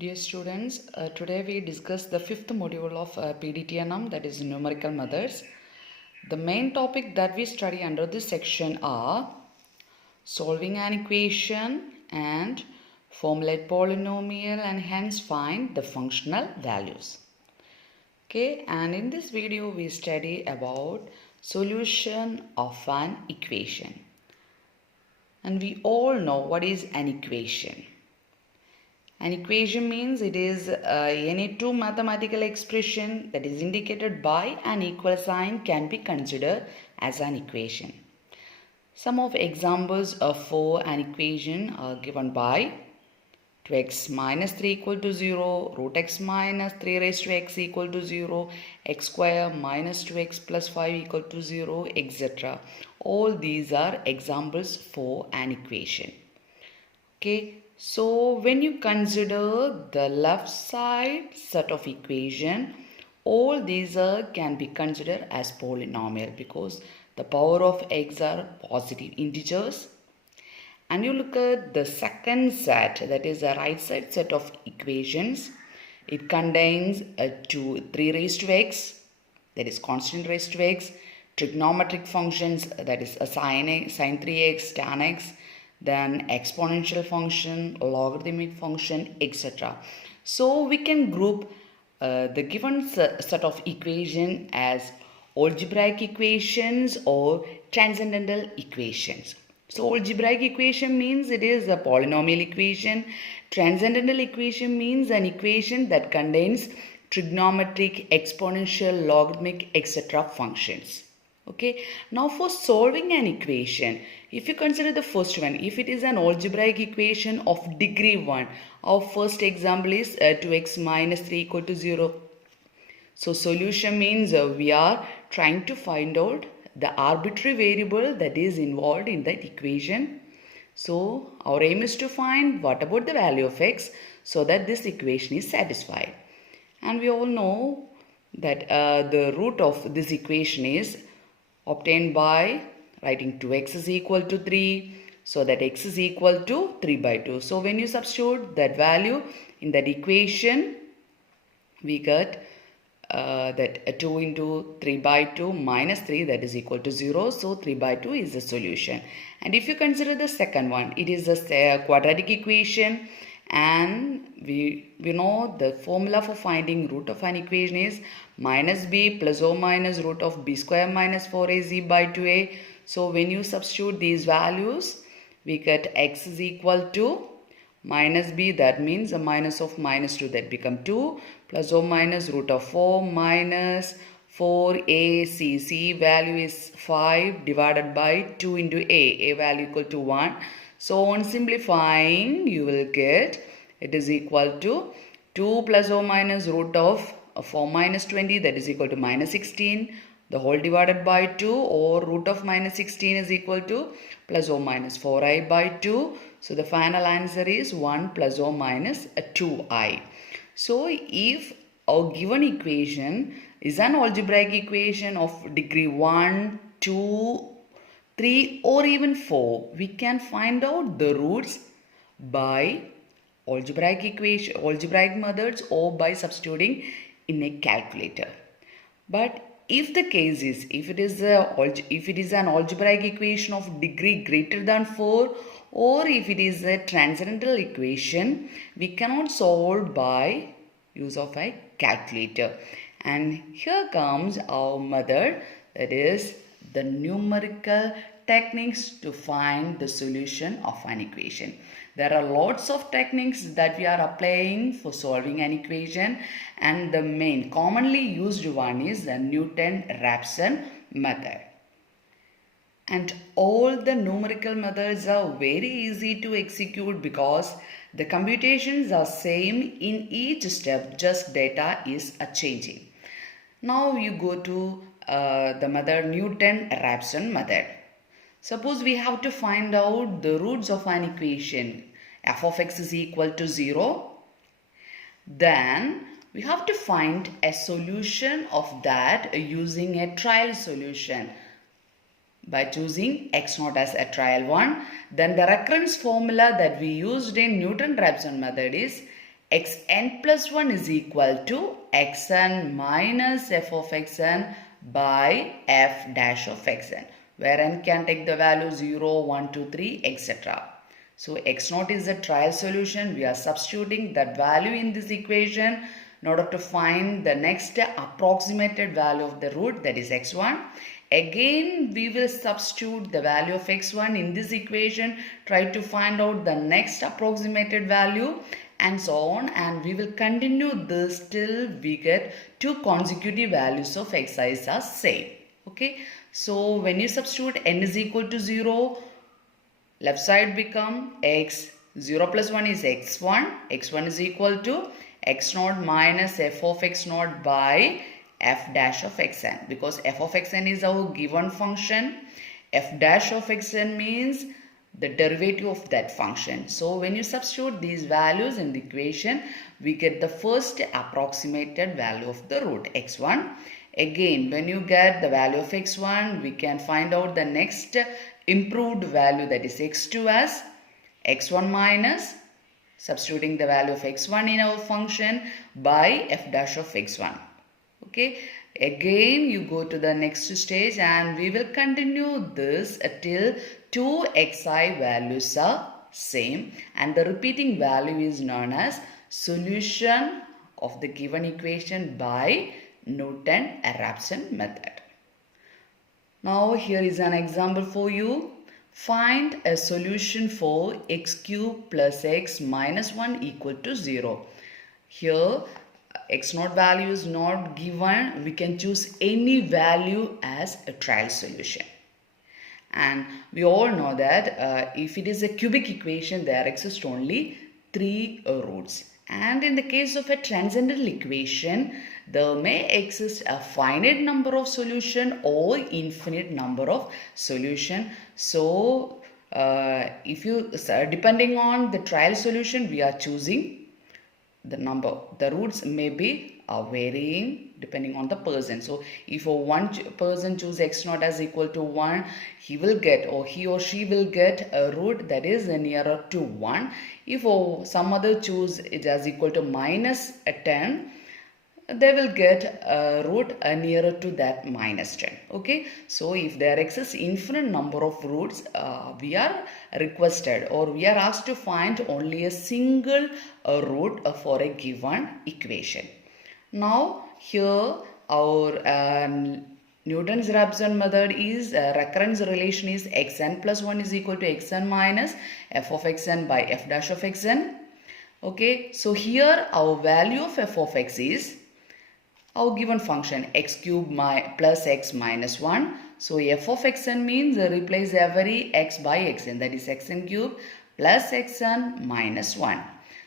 Dear students, today we discuss the fifth module of PDTNM, that is numerical methods. The main topic that we study under this section are solving an equation and formulate polynomial and hence find the functional values. Okay, and in this video we study about solution of an equation. And we all know what is an equation. An equation means it is any two mathematical expression that is indicated by an equal sign can be considered as an equation. Some of examples for an equation are given by 2x minus 3 equal to 0, root x minus 3 raised to x equal to 0, x square minus 2x plus 5 equal to 0, etc. All these are examples for an equation. Okay. So when you consider the left side set of equation, all these can be considered as polynomial because the power of x are positive integers. And you look at the second set, that is the right side set of equations. It contains 3 raised to x, that is constant raised to x, trigonometric functions, that is sin 3x, tan x, then exponential function, logarithmic function, etc. So we can group the given set of equation as algebraic equations or transcendental equations. So algebraic equation means it is a polynomial equation. Transcendental equation means an equation that contains trigonometric, exponential, logarithmic, etc. functions. Okay, now for solving an equation, if you consider the first one, if it is an algebraic equation of degree 1, our first example is 2x minus 3 equal to 0. So solution means we are trying to find out the arbitrary variable that is involved in that equation. So our aim is to find what about the value of x so that this equation is satisfied. And we all know that the root of this equation is obtained by writing 2x is equal to 3, so that x is equal to 3 by 2. So when you substitute that value in that equation, we get that 2 into 3 by 2 minus 3, that is equal to 0. So 3 by 2 is the solution. And if you consider the second one, it is a quadratic equation, and we know the formula for finding root of an equation is minus b plus or minus root of b square minus 4ac by 2a. So when you substitute these values, we get x is equal to minus b, that means a minus of minus 2, that become 2, plus or minus root of 4 minus 4ac. C value is 5 divided by 2 into a value equal to 1. So on simplifying, you will get it is equal to 2 plus or minus root of 4 minus 20, that is equal to minus 16, the whole divided by 2, or root of minus 16 is equal to plus or minus 4i by 2. So the final answer is 1 plus or minus 2i. So if our given equation is an algebraic equation of degree 1, 2, 3 or even 4, we can find out the roots by algebraic methods or by substituting in a calculator. But if the case is, if it is an algebraic equation of degree greater than 4, or if it is a transcendental equation, we cannot solve by use of a calculator. And here comes our method, that is the numerical techniques to find the solution of an equation. There are lots of techniques that we are applying for solving an equation, and the main commonly used one is the Newton-Raphson method. And all the numerical methods are very easy to execute because the computations are same in each step, just data is changing. Now you go to the method Newton-Raphson method. Suppose we have to find out the roots of an equation. F of x is equal to 0. Then we have to find a solution of that using a trial solution by choosing x0 as a trial one. Then the recurrence formula that we used in Newton-Raphson method is xn plus 1 is equal to xn minus f of xn by f dash of xn, where n can take the value 0, 1, 2, 3, etc. So x0 is the trial solution. We are substituting that value in this equation in order to find the next approximated value of the root, that is x1. Again, we will substitute the value of x1 in this equation, try to find out the next approximated value, and so on, and we will continue this till we get two consecutive values of xi's are same. Okay, so when you substitute n is equal to 0, left side become x, 0 plus 1 is x1, x1 is equal to x0 minus f of x0 by f dash of xn, because f of xn is our given function, f dash of xn means the derivative of that function. So when you substitute these values in the equation, we get the first approximated value of the root x1. Again, when you get the value of x1, we can find out the next improved value, that is x2, as x1 minus, substituting the value of x1 in our function, by f dash of x1. Okay, again you go to the next stage and we will continue this till two xi values are same, and the repeating value is known as solution of the given equation by Newton-Raphson method. Now here is an example for you. Find a solution for x cube plus x minus 1 equal to 0. Here x0 value is not given. We can choose any value as a trial solution. And we all know that if it is a cubic equation, there exist only 3 roots. And in the case of a transcendental equation, there may exist a finite number of solution or infinite number of solution. So if you depending on the trial solution, we are choosing the number. The roots may be varying depending on the person. So if one person choose x0 as equal to 1, he will get, or he or she will get, a root that is nearer to 1. If some other choose it as equal to minus 10, they will get a root nearer to that minus 10. Okay, so if there exists infinite number of roots, we are requested, or we are asked to find only a single root for a given equation. Now here our Newton's Raphson method is recurrence relation is xn plus 1 is equal to xn minus f of xn by f dash of xn. Okay, so here our value of f of x is our given function x cube plus x minus 1. So f of xn means replace every x by xn, that is xn cube plus xn minus 1.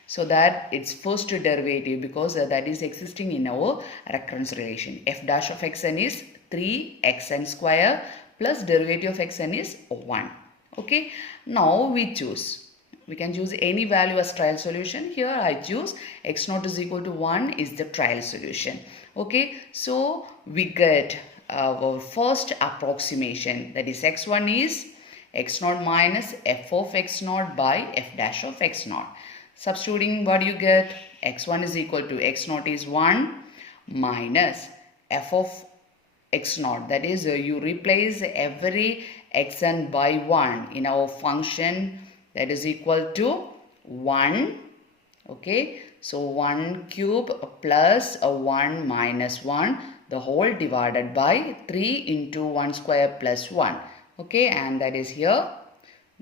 So that its first derivative, because that is existing in our recurrence relation. F dash of xn is 3xn square plus derivative of xn is 1. Okay, now we can choose any value as trial solution. Here I choose x0 is equal to 1 is the trial solution. Okay, so we get our first approximation, that is x1 is x0 minus f of x0 by f dash of x0. Substituting, what you get? x1 is equal to x0 is 1 minus f of x0, that is you replace every xn by 1 in our function, that is equal to 1. Okay, so 1 cube plus 1 minus 1, the whole divided by 3 into 1 square plus 1. Okay, and that is here,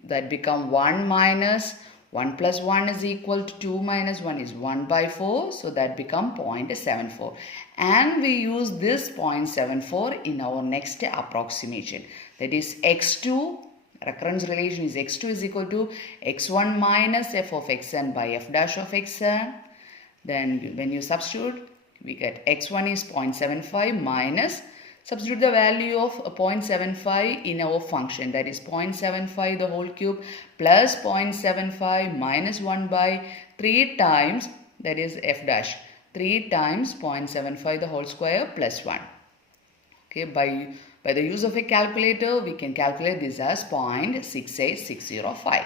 that become 1 minus 1 plus 1 is equal to 2 minus 1 is 1 by 4. So that become 0.74. And we use this 0.74 in our next approximation. That is x2, recurrence relation is x2 is equal to x1 minus f of xn by f dash of xn. Then when you substitute, we get x1 is 0.75 minus, substitute the value of 0.75 in our function, that is 0.75 the whole cube plus 0.75 minus 1 by 3 times, that is f dash, 3 times 0.75 the whole square plus 1. Okay, by the use of a calculator, we can calculate this as 0.68605.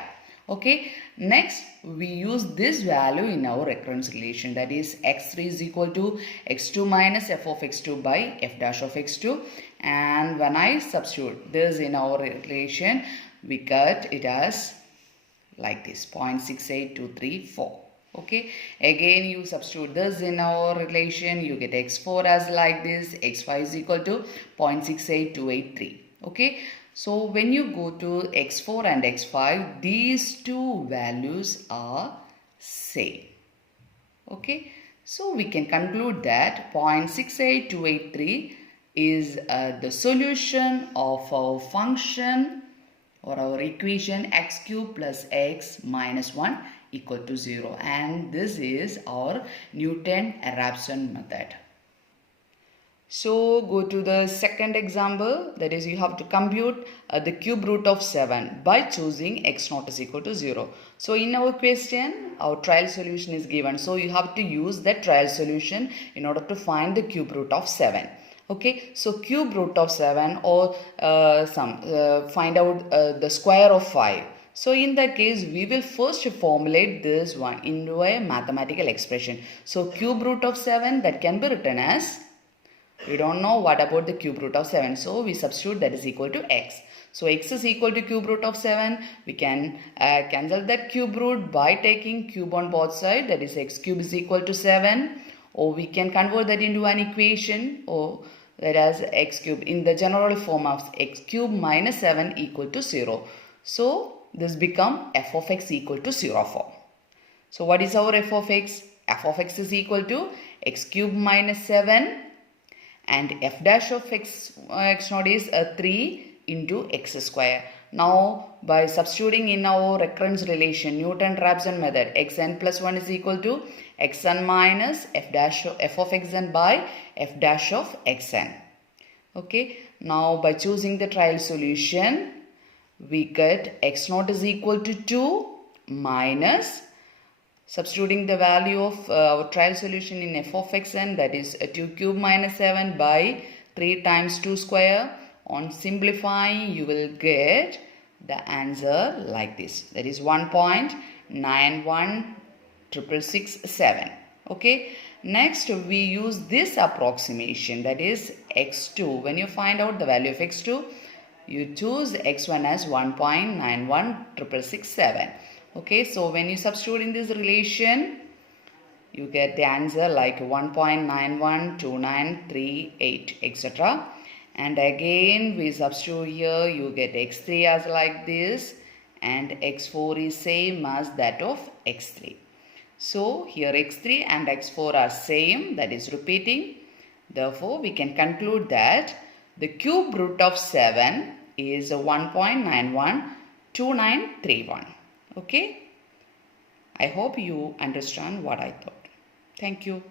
Okay, next we use this value in our recurrence relation, that is x3 is equal to x2 minus f of x2 by f dash of x2, and when I substitute this in our relation, we get it as like this 0.68234. Okay, again you substitute this in our relation, you get x4 as like this, x5 is equal to 0.68283. Okay, so when you go to x4 and x5, these two values are same. Okay, so we can conclude that 0.68283 is the solution of our function or our equation x cube plus x minus 1 equal to 0, and this is our Newton-Raphson method. So go to the second example, that is you have to compute the cube root of 7 by choosing x naught is equal to 0. So in our question, our trial solution is given, so you have to use that trial solution in order to find the cube root of 7. Okay, so cube root of 7 or find out the square of 5. So in that case, we will first formulate this one into a mathematical expression. So cube root of 7, that can be written as, we don't know what about the cube root of 7. So we substitute that is equal to x. So x is equal to cube root of 7. We can cancel that cube root by taking cube on both sides. That is x cube is equal to 7. Or we can convert that into an equation, or that as x cube in the general form of x cube minus 7 equal to 0. So this become f of x equal to 0 form. So what is our f of x? F of x is equal to x cube minus 7 and f dash of x naught is 3 into x square. Now by substituting in our recurrence relation Newton-Raphson method, xn plus 1 is equal to xn minus f of xn by f dash of xn. Okay, now by choosing the trial solution, we get x naught is equal to 2 minus, substituting the value of our trial solution in f of xn, that is 2 cube minus 7 by 3 times 2 square. On simplifying, you will get the answer like this, that is 1.91667. Okay, next we use this approximation, that is x2. When you find out the value of x2, you choose x1 as 1.91667. Okay, so when you substitute in this relation, you get the answer like 1.912938, etc. And again we substitute here, you get x3 as like this, and x4 is same as that of x3. So here x3 and x4 are same, that is repeating. Therefore we can conclude that the cube root of 7 is 1.912931. Okay, I hope you understand what I thought. Thank you.